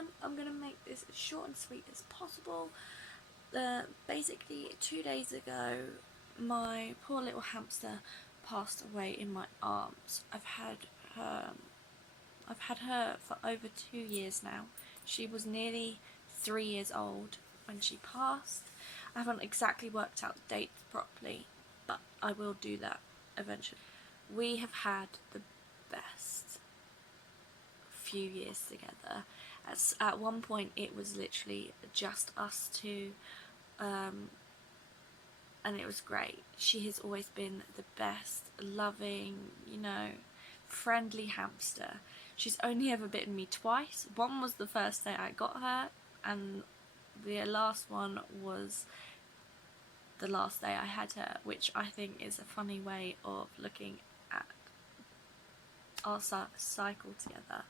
everyone. I'm going to make this as short and sweet as possible. Basically 2 days ago my poor little hamster passed away in my arms. I've had her for over 2 years now. She was nearly 3 years old when she passed. I haven't exactly worked out the date properly, but I will do that eventually. We have had the best few years together. At one point it was literally just us two, and it was great. She has always been the best, loving, friendly hamster. She's only ever bitten me twice. One was the first day I got her, and the last one was the last day I had her, which I think is a funny way of looking at our cycle together.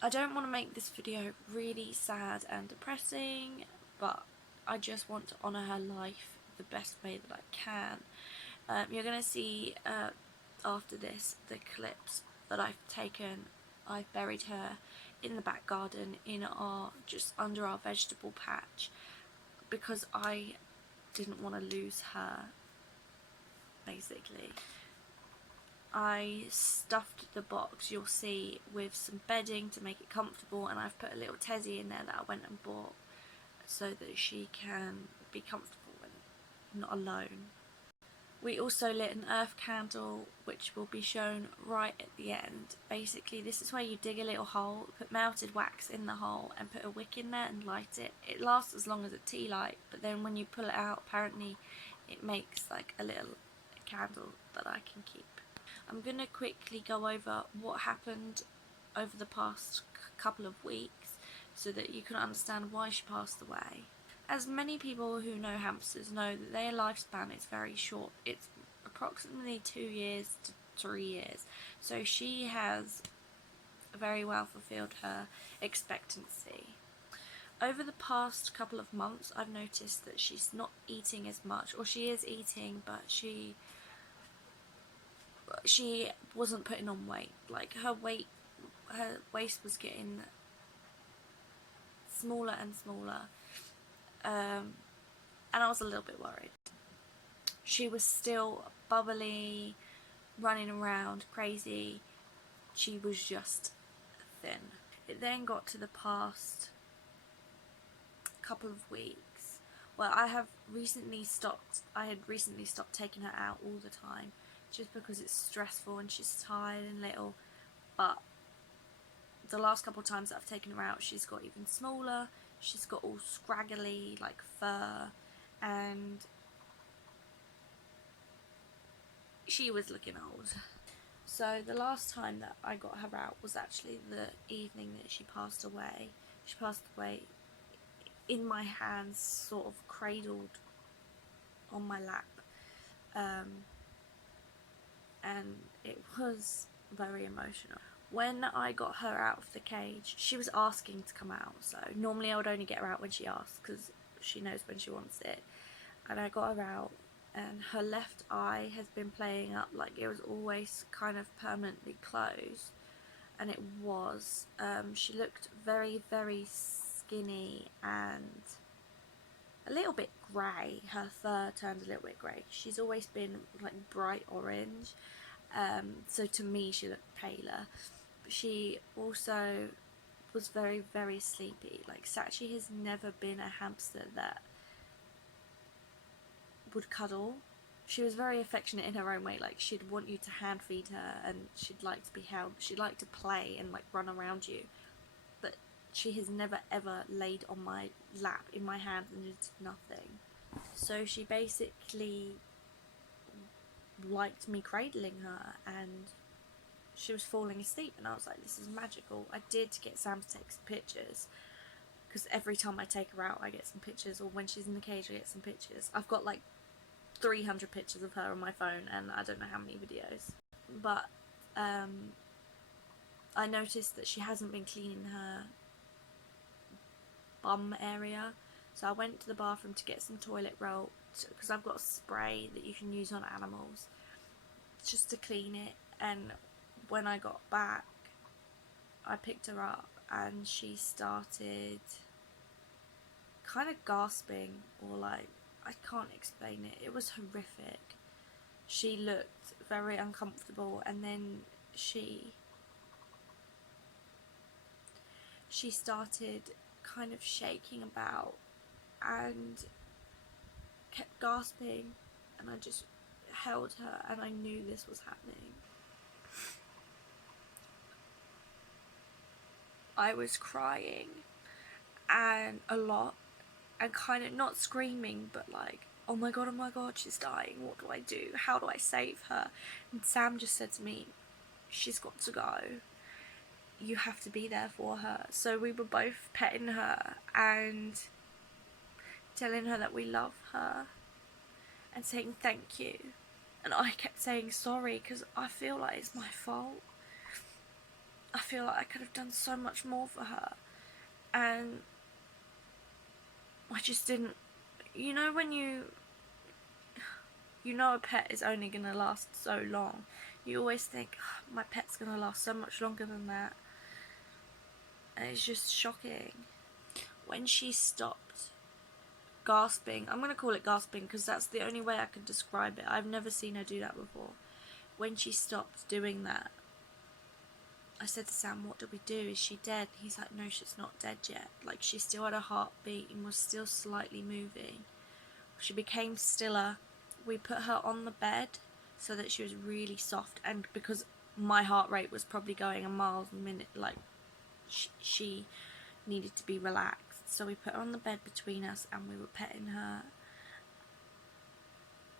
I don't want to make this video really sad and depressing, but I just want to honour her life the best way that I can. You're going to see after this the clips that I've taken. I've buried her in the back garden just under our vegetable patch, because I didn't want to lose her, basically. I stuffed the box, you'll see, with some bedding to make it comfortable, and I've put a little tezzy in there that I went and bought so that she can be comfortable and not alone. We also lit an earth candle, which will be shown right at the end. Basically, this is where you dig a little hole, put melted wax in the hole and put a wick in there and light it. It lasts as long as a tea light, but then when you pull it out, apparently it makes like a little candle that I can keep. I'm going to quickly go over what happened over the past couple of weeks so that you can understand why she passed away. As many people who know hamsters know, that their lifespan is very short. It's approximately 2 years to 3 years. So she has very well fulfilled her expectancy. Over the past couple of months, I've noticed that she's not eating as much, or she is eating, but she wasn't putting on weight. Like her waist was getting smaller and smaller, and I was a little bit worried. She was still bubbly, running around crazy. She was just thin. It then got to the past couple of weeks. Well, I had recently stopped taking her out all the time, just because it's stressful and she's tired and little. But the last couple of times that I've taken her out, she's got even smaller. She's got all scraggly, like fur, and she was looking old. So the last time that I got her out was actually the evening that she passed away. She passed away in my hands, sort of cradled on my lap, and it was very emotional. When I got her out of the cage, she was asking to come out, so normally I would only get her out when she asks, because she knows when she wants it. And I got her out, and her left eye has been playing up like it was always kind of permanently closed, and it was. She looked very, very skinny and a little bit grey. Her fur turned a little bit grey. She's always been like bright orange, so to me she looked paler. But she also was very, very sleepy. Like, Sachi has never been a hamster that would cuddle. She was very affectionate in her own way. Like, she'd want you to hand feed her, and she'd like to be held. She'd like to play and like run around you, but she has never ever laid on my lap in my hand and did nothing. So she basically liked me cradling her, and she was falling asleep, and I was like, this is magical. I did get Sam to take some pictures, because every time I take her out I get some pictures, or when she's in the cage I get some pictures. I've got like 300 pictures of her on my phone, and I don't know how many videos. But I noticed that she hasn't been cleaning her bum area, so I went to the bathroom to get some toilet roll, because I've got a spray that you can use on animals just to clean it. And when I got back, I picked her up and she started kind of gasping, or like, I can't explain it. It was horrific. She looked very uncomfortable, and then she started kind of shaking about and kept gasping, and I just held her, and I knew this was happening. I was crying, and a lot, and kind of not screaming, but like, oh my god, she's dying, what do I do, how do I save her? And Sam just said to me, she's got to go, you have to be there for her. So we were both petting her and telling her that we love her and saying thank you, and I kept saying sorry because I feel like it's my fault. I feel like I could have done so much more for her, and I just didn't. You know when you know a pet is only going to last so long, you always think, oh, my pet's going to last so much longer than that, and it's just shocking. When she stopped gasping, I'm going to call it gasping because that's the only way I could describe it, I've never seen her do that before. When she stopped doing that, I said to Sam, what do we do? Is she dead? He's like, no, she's not dead yet. Like, she still had a heartbeat and was still slightly moving. She became stiller. We put her on the bed so that she was really soft, and because my heart rate was probably going a mile a minute, like, she needed to be relaxed. So we put her on the bed between us, and we were petting her,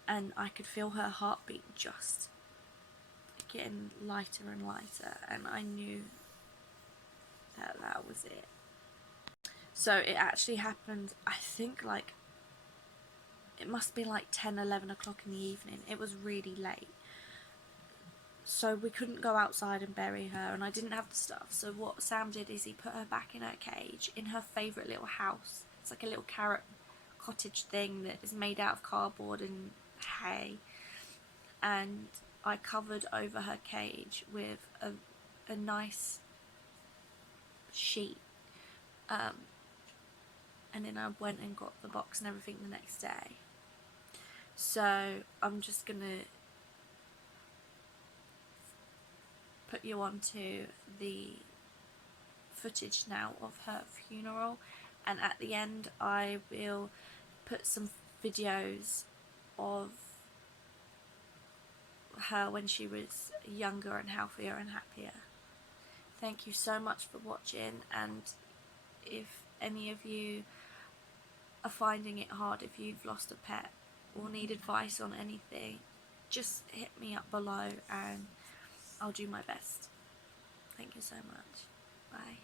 and I could feel her heartbeat just getting lighter and lighter, and I knew that was it. So it actually happened, I think, like, it must be like 10-11 o'clock in the evening. It was really late, so we couldn't go outside and bury her, and I didn't have the stuff. So what Sam did is he put her back in her cage in her favourite little house. It's like a little carrot cottage thing that is made out of cardboard and hay, and I covered over her cage with a nice sheet, and then I went and got the box and everything the next day. So I'm just gonna put you onto the footage now of her funeral, and at the end I will put some videos of her when she was younger and healthier and happier. Thank you so much for watching, and if any of you are finding it hard, if you've lost a pet or need advice on anything, just hit me up below and I'll do my best. Thank you so much. Bye.